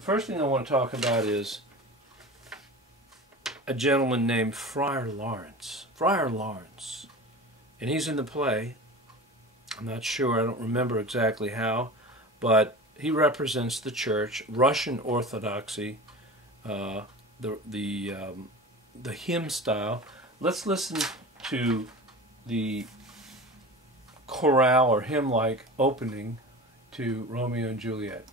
The first thing I want to talk about is a gentleman named Friar Laurence. Friar Laurence. And he's in the play. I'm not sure, I don't remember exactly how, but he represents the church, Russian Orthodoxy, the hymn style. Let's listen to the chorale or hymn-like opening to Romeo and Juliet.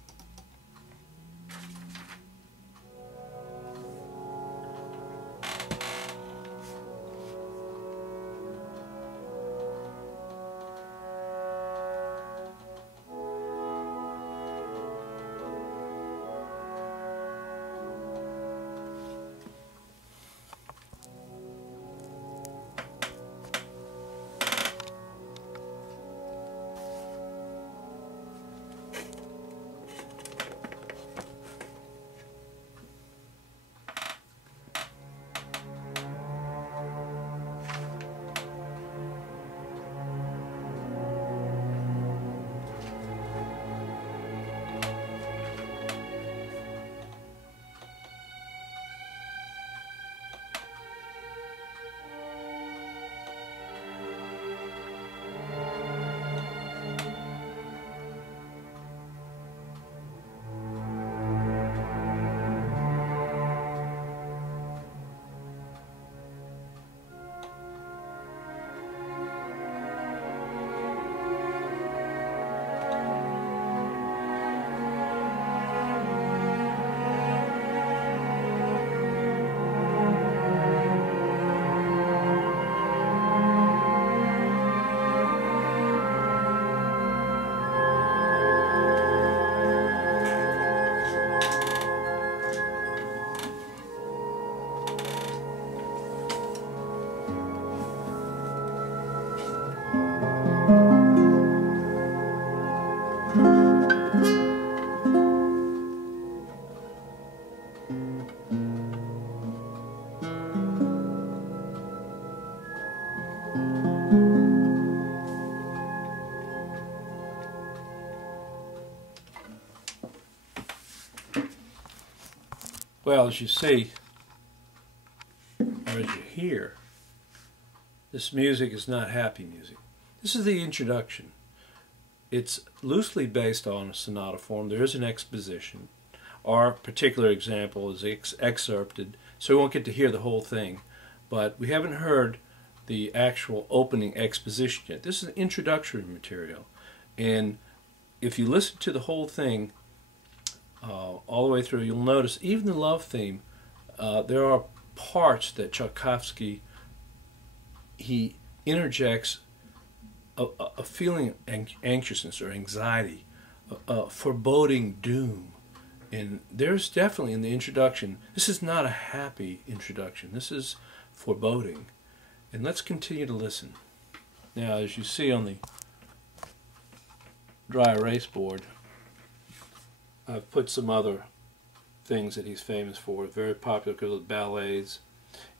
Well, as you see, or as you hear, this music is not happy music. This is the introduction. It's loosely based on a sonata form. There is an exposition. Our particular example is excerpted, so we won't get to hear the whole thing. But we haven't heard the actual opening exposition yet. This is an introductory material. And if you listen to the whole thing, all the way through, you'll notice even the love theme, there are parts that Tchaikovsky, he interjects a feeling of anxiousness or anxiety, foreboding doom. And there's definitely in the introduction, this is not a happy introduction, this is foreboding. And let's continue to listen. Now, as you see on the dry erase board, I've put some other things that he's famous for. Very popular because of ballets.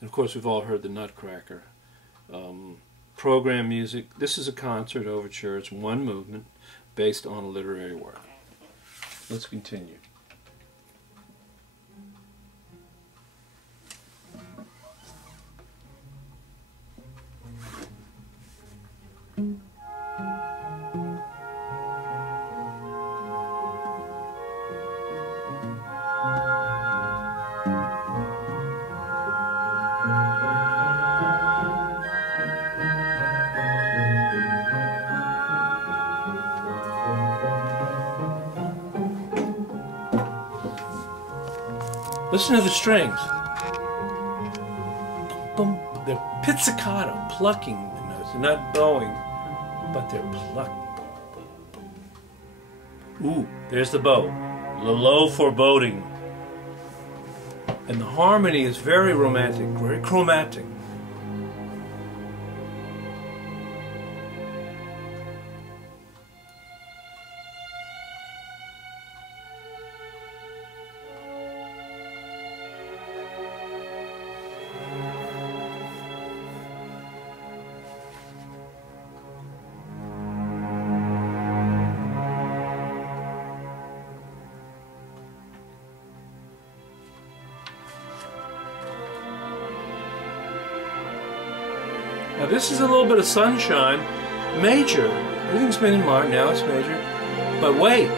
And of course we've all heard the Nutcracker. Program music. This is a concert overture. It's one movement based on a literary work. Let's continue. Listen to the strings. Boom, boom. They're pizzicato, plucking the notes. They're not bowing, but they're plucked. Ooh, there's the bow. The low foreboding. And the harmony is very romantic, very chromatic. This is a little bit of sunshine. Major. Everything's been in minor, now it's major. But wait.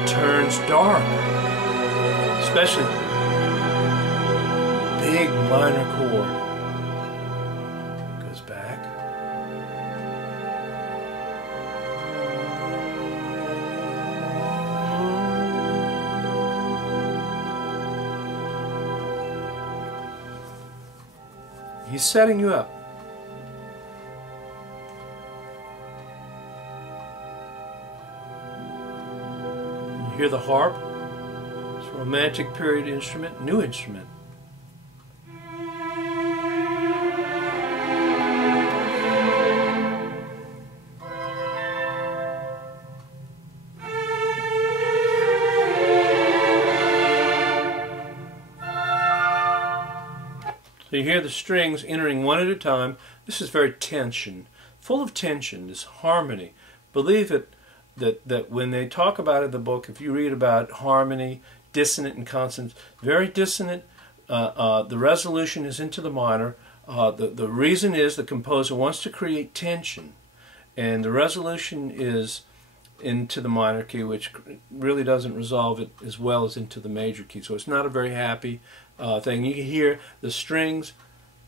It turns dark. Especially big minor chord. Goes back. He's setting you up. You hear the harp? It's a romantic period instrument, new instrument. So you hear the strings entering one at a time. This is very tension, full of tension, this harmony. Believe it, that when they talk about it in the book, if you read about harmony, dissonant and consonant, very dissonant, the resolution is into the minor. The reason is the composer wants to create tension, and the resolution is into the minor key, which really doesn't resolve it as well as into the major key. So it's not a very happy thing. You can hear the strings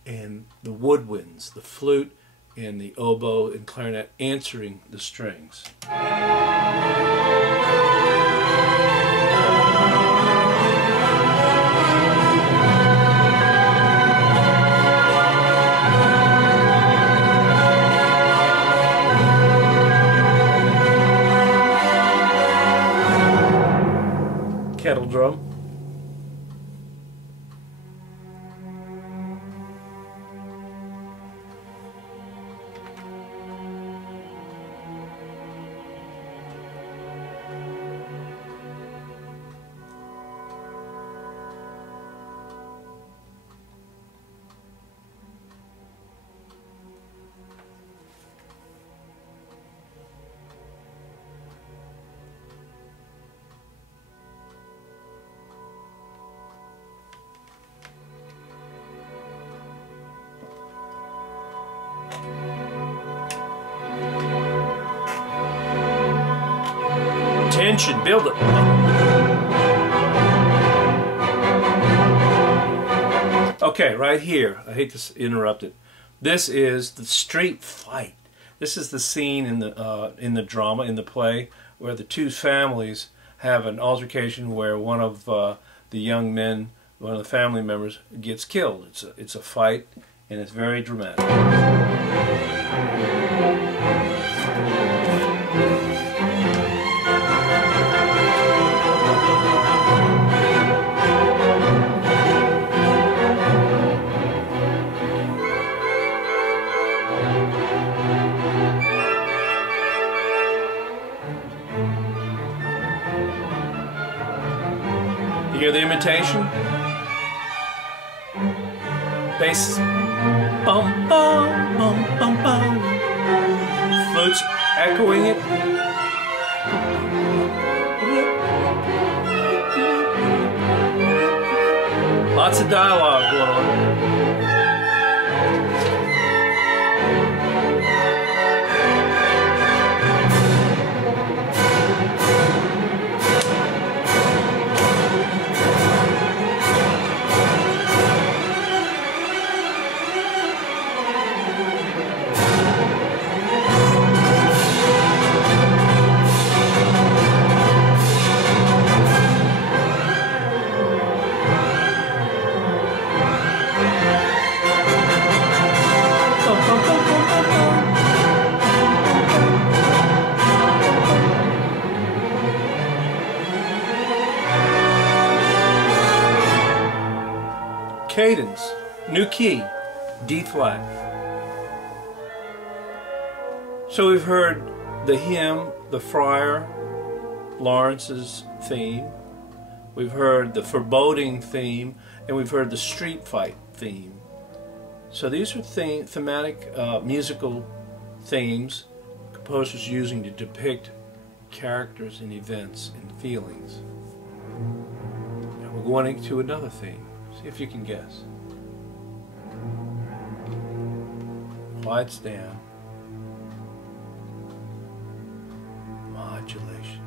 and the woodwinds, the flute and the oboe and clarinet answering the strings. Kettle drum. Tension, build it. Okay, right here, I hate to interrupt it. This is the street fight. This is the scene in the drama, in the play, where the two families have an altercation where one of the young men, one of the family members, gets killed. It's a fight, and it's very dramatic. You hear the imitation? Bass. Bum, bum, bum, bum, bum. Flutes echoing it. Lots of dialogue going on. Cadence, new key, D flat. So we've heard the hymn, the Friar Laurence's theme, we've heard the foreboding theme, and we've heard the street fight theme. So these are thematic musical themes composers using to depict characters and events and feelings. Now we'll going to another theme. See if you can guess. Quiets down. Modulation.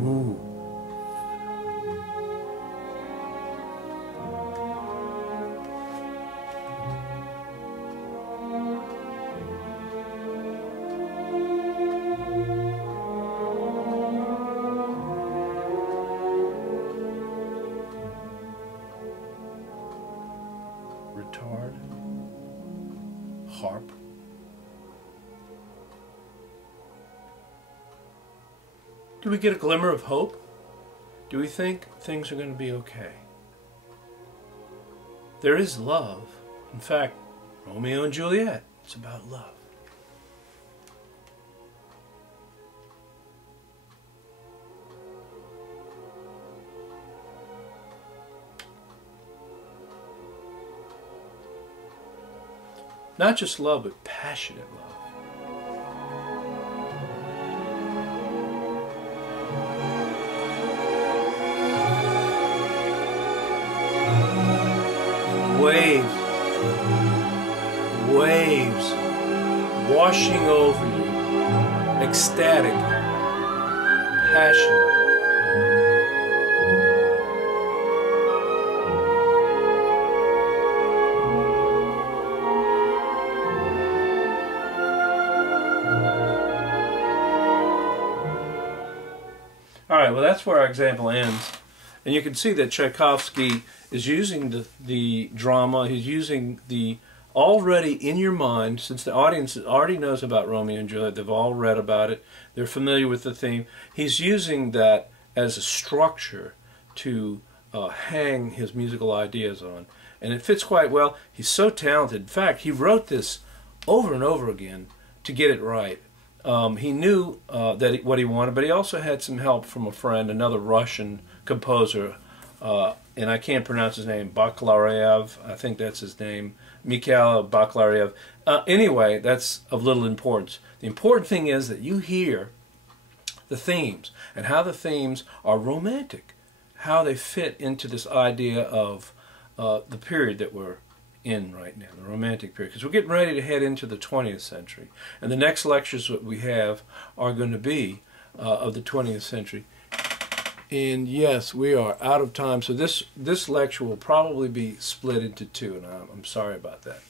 Ooh. Retard. Harp. Do we get a glimmer of hope? Do we think things are going to be okay? There is love. In fact, Romeo and Juliet, it's about love. Not just love, but passionate love. Waves, waves washing over you, ecstatic, passionate. All right, well, that's where our example ends. And you can see that Tchaikovsky is using the drama, he's using the already in your mind, since the audience already knows about Romeo and Juliet, they've all read about it, they're familiar with the theme, he's using that as a structure to hang his musical ideas on. And it fits quite well. He's so talented. In fact, he wrote this over and over again to get it right. He knew what he wanted, but he also had some help from a friend, another Russian composer, and I can't pronounce his name, Baklarev, I think that's his name, Mikhail Baklarev. Anyway, that's of little importance. The important thing is that you hear the themes, and how the themes are romantic, how they fit into this idea of the period that we're in right now, the Romantic period, because we're getting ready to head into the 20th century, and the next lectures that we have are going to be of the 20th century. And yes, we are out of time, so this lecture will probably be split into two, and I'm sorry about that.